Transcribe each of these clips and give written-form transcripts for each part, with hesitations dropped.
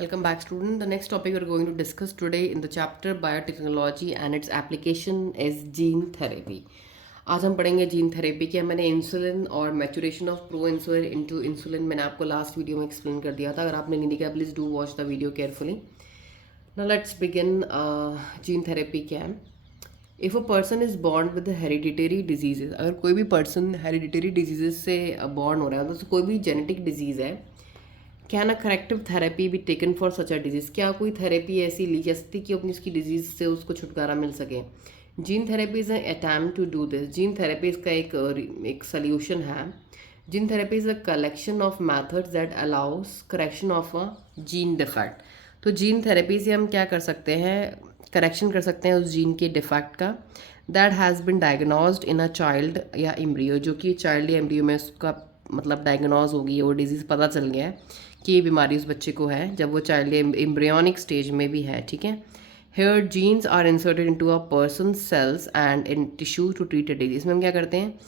Welcome back, student. The next topic we're going to discuss today in the chapter biotechnology and its application is gene therapy. आज हम पढ़ेंगे gene therapy के मैंने insulin और maturation of pro insulin into insulin मैंने आपको last video में explain कर दिया था. अगर आपने नहीं देखा please do watch the video carefully. Now let's begin. Gene therapy क्या है? If a person is born with hereditary diseases, अगर कोई भी पर्सन हेरिडिटरी डिजीजेज से बॉर्न हो रहा है, मतलब कोई भी जेनेटिक डिजीज़ है, कैन अ करेक्टिव थेरेपी भी taken for such a disease, क्या कोई थेरेपी ऐसी ली जा सकती कि अपनी उसकी डिजीज़ से उसको छुटकारा मिल सके? Gene therapy is an attempt to do this. Gene therapy इसका एक सोल्यूशन है. Gene therapy is a collection of methods that allows correction of a gene defect. तो जीन थेरेपी से हम क्या कर सकते हैं? करेक्शन कर सकते हैं उस जीन के डिफेक्ट का that has been diagnosed in a child या एम्ब्रियो, जो कि चाइल्ड या एम्ब्रियो में उसका मतलब डायग्नोज हो गई है, वो डिजीज़ पता चल गया है कि ये बीमारी उस बच्चे को है जब वो चाइल्ड एम्ब्रियोनिक स्टेज में भी है. ठीक है. Here genes are inserted into a person cells and in tissue to treat a disease. इसमें हम क्या करते हैं?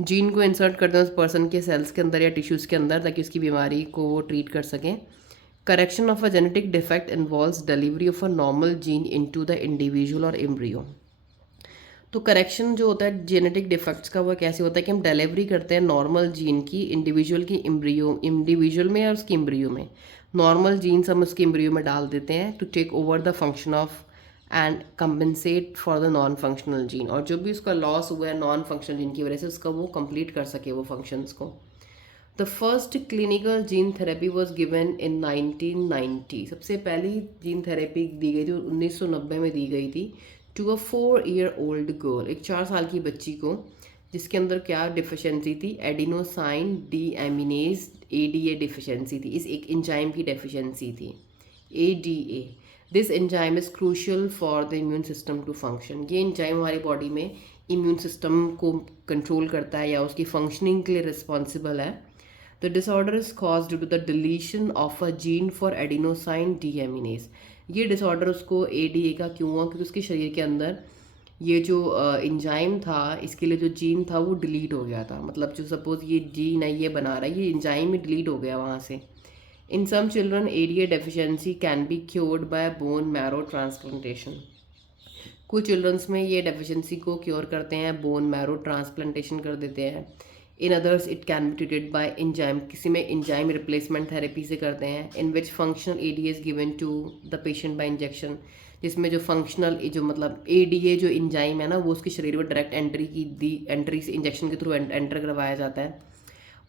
जीन को इंसर्ट करते हैं उस पर्सन के सेल्स के अंदर या टिश्यूज़ के अंदर ताकि उसकी बीमारी को वो ट्रीट कर सकें. Correction of a genetic defect involves delivery of a normal gene into the individual और एम्ब्रियो. तो करेक्शन जो होता है जेनेटिक डिफेक्ट्स का वो कैसे होता है कि हम डिलीवरी करते हैं नॉर्मल जीन की इंडिविजुअल की इंडिविजुअल में या उसकी एम्ब्रियो में. नॉर्मल जीन्स हम उसकी एम्ब्रियो में डाल देते हैं to take over the function of and compensate for the non functional gene, और जो भी उसका लॉस हुआ है नॉन फंक्शनल जीन की वजह से उसका वो कंप्लीट कर सके वो फंक्शंस को. The first clinical gene therapy was given in 1990. सबसे पहली जीन थेरेपी दी गई थी 1990 में दी गई थी टू अ 4 year old गर्ल, एक 4 साल की बच्ची को, जिसके अंदर क्या डिफिशेंसी थी? Adenosine deaminase ADA deficiency थी. इस एक इंजाइम की डेफिशिएंसी थी ADA. This enzyme is crucial for the immune system to function. ये एंजाइम हमारी बॉडी में इम्यून सिस्टम को कंट्रोल करता है या उसकी फंक्शनिंग के लिए रिस्पॉन्सिबल है. The disorder is caused due to the deletion of a gene for adenosine deaminase. ये डिसऑर्डर उसको ADA का क्यों हुआ? क्योंकि उसके शरीर के अंदर ये जो इंजाइम था इसके लिए जो जीन था वो डिलीट हो गया था. मतलब जो सपोज ये जीन है ये बना रहा है, ये इंजाइम ही डिलीट हो गया वहाँ से. In some children ADA deficiency can be cured by bone marrow transplantation. कुछ चिल्ड्रंस में ये डेफिशिएंसी को क्योर करते हैं, बोन मैरो ट्रांसप्लांटेशन कर देते हैं. In others it can be treated by enzyme, किसी में इंजाइम रिप्लेसमेंट थेरेपी से करते हैं. In which functional ADA is given to the patient by injection, जिसमें जो फंक्शनल जो मतलब ADA जो इंजाइम है ना वो उसके शरीर में डायरेक्ट एंट्री से इंजेक्शन के थ्रू एंटर करवाया जाता है.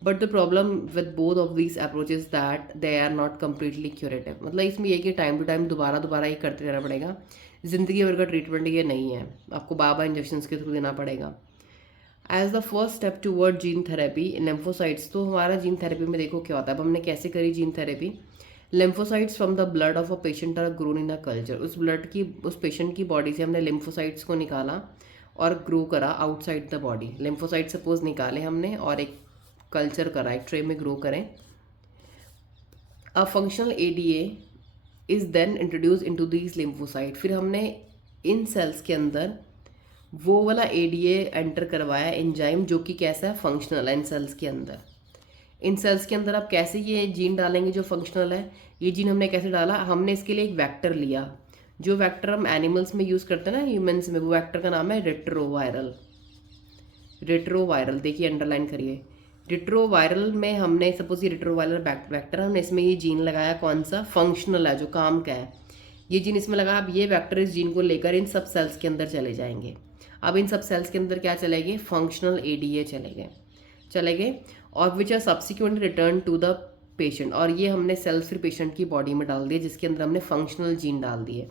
But the problem with both of these approaches that they are not completely curative. मतलब इसमें ये कि टाइम टू टाइम दोबारा ये करते रहना पड़ेगा. ज़िंदगी भर का ट्रीटमेंट ये नहीं है, आपको बाबा इंजेक्शन के थ्रू देना पड़ेगा. As the first step toward gene therapy lymphocytes. तो हमारा जीन थेरेपी में देखो क्या होता है. अब हमने कैसे करी gene therapy? Lymphocytes from the blood of a patient are grown in a culture. उस पेशेंट की बॉडी से हमने लिम्फोसाइट्स को निकाला और ग्रो करा outside the body. Lymphocyte suppose निकाले हमने और एक कल्चर करा, एक ट्रे में ग्रो करें. A functional ADA is then introduce into these lymphocyte. फिर हमने इन सेल्स के अंदर वो वाला ADA एंटर करवाया एंजाइम जो कि कैसा है? फंक्शनल है इन सेल्स के अंदर. इन सेल्स के अंदर आप कैसे ये जीन डालेंगे जो फंक्शनल है? ये जीन हमने कैसे डाला? हमने इसके लिए एक वेक्टर लिया. जो वेक्टर हम एनिमल्स में यूज़ करते हैं ना ह्यूमंस में, वो वेक्टर का नाम है रेट्रोवायरल. रेट्रोवायरल देखिए अंडरलाइन करिए. रिट्रोवायरल में हमने सपोज ये रिट्रोवायरल वेक्टर हमने इसमें ये जीन लगाया, कौन सा? फंक्शनल है जो काम का है. ये जीन इसमें लगा. अब ये वेक्टर इस जीन को लेकर इन सब सेल्स के अंदर चले जाएंगे. अब इन सब सेल्स के अंदर क्या चलेंगे? फंक्शनल ADA चले गए और which are subsequently return to the patient. और ये हमने सेल्स फिर पेशेंट की बॉडी में डाल दिए जिसके अंदर हमने फंक्शनल जीन डाल दिए.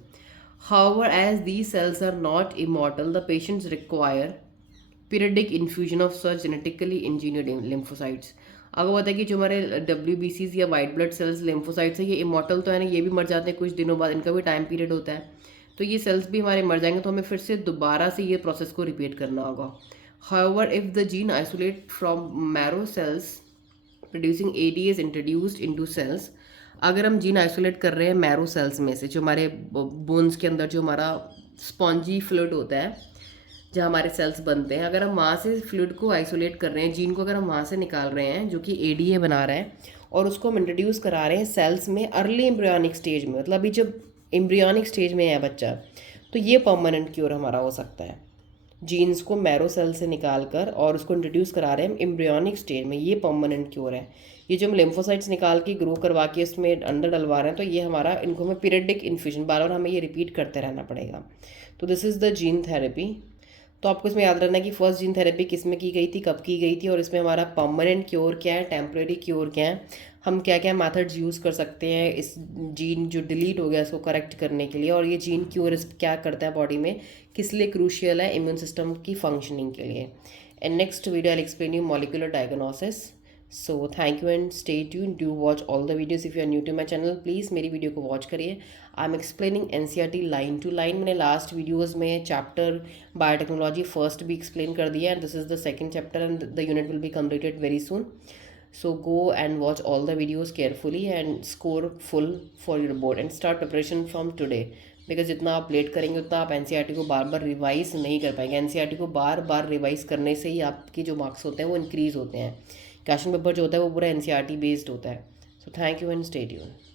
However as these cells are not immortal the patients require periodic infusion of such genetically engineered lymphocytes. अगर होता है कि जो हमारे WBCs या वाइट ब्लड सेल्स लिम्फोसाइट्स है ये इमॉर्टल तो है ना, ये भी मर जाते हैं कुछ दिनों बाद, इनका भी टाइम पीरियड होता है. तो ये सेल्स भी हमारे मर जाएंगे तो हमें फिर से दोबारा से ये प्रोसेस को रिपीट करना होगा. However if the gene isolate from marrow cells producing ADA is introduced into cells. अगर हम जीन आइसोलेट कर रहे हैं मैरो सेल्स में से, जो हमारे बोन्स के अंदर जो हमारा स्पॉन्जी फ्लूइड होता है जहाँ हमारे सेल्स बनते हैं, अगर हम वहाँ से फ्लूइड को आइसोलेट कर रहे हैं, जीन को अगर हम वहाँ से निकाल रहे हैं जो कि ADA बना रहा है, और उसको हम इंट्रोड्यूस करा रहे हैं सेल्स में अर्ली एम्ब्रियोनिक स्टेज में, मतलब अभी जब एम्ब्रियोनिक स्टेज में है बच्चा, तो ये परमानेंट क्योर हमारा हो सकता है। जीन्स को मैरो सेल से निकाल कर और उसको इंट्रोड्यूस करा रहे हैं एम्ब्रियोनिक स्टेज में, ये परमानेंट क्योर है। ये जो हम लिम्फोसाइट्स निकाल के ग्रो करवा के इसमें अंदर डलवा रहे हैं, तो ये हमारा, इनको हमें पीरियडिक इन्फ्यूजन, बार बार हमें ये रिपीट करते रहना पड़ेगा। तो this is the gene therapy. तो आपको इसमें याद रखना है कि फर्स्ट जीन थेरेपी किस में की गई थी, कब की गई थी, और इसमें हमारा परमानेंट क्योर क्या है, टेम्प्रेरी क्योर क्या है, हम क्या क्या मेथड्स यूज़ कर सकते हैं इस जीन जो डिलीट हो गया इसको करेक्ट करने के लिए, और ये जीन क्योर क्या करता है बॉडी में, किस लिए क्रूशियल है इम्यून सिस्टम की फंक्शनिंग के लिए। And next video I explain you molecular diagnosis. So thank you and stay tuned, do watch all the videos. If you are new to my channel please मेरी video को watch करिए। I am explaining NCERT line to line. मैंने last videos में chapter biotechnology first भी explain कर दिया, and this is the second chapter and the unit will be completed very soon. So go and watch all the videos carefully and score full for your board and start preparation from today. Because जितना आप late करेंगे उतना आप NCERT को बार बार revise नहीं कर पाएंगे। NCERT को बार बार रिवाइज करने से ही आपके जो मार्क्स होते हैं वो इंक्रीज़ होते हैं। क्वेश्चन पेपर जो होता है वो पूरा एनसीईआरटी बेस्ड होता है। सो thank you and stay tuned.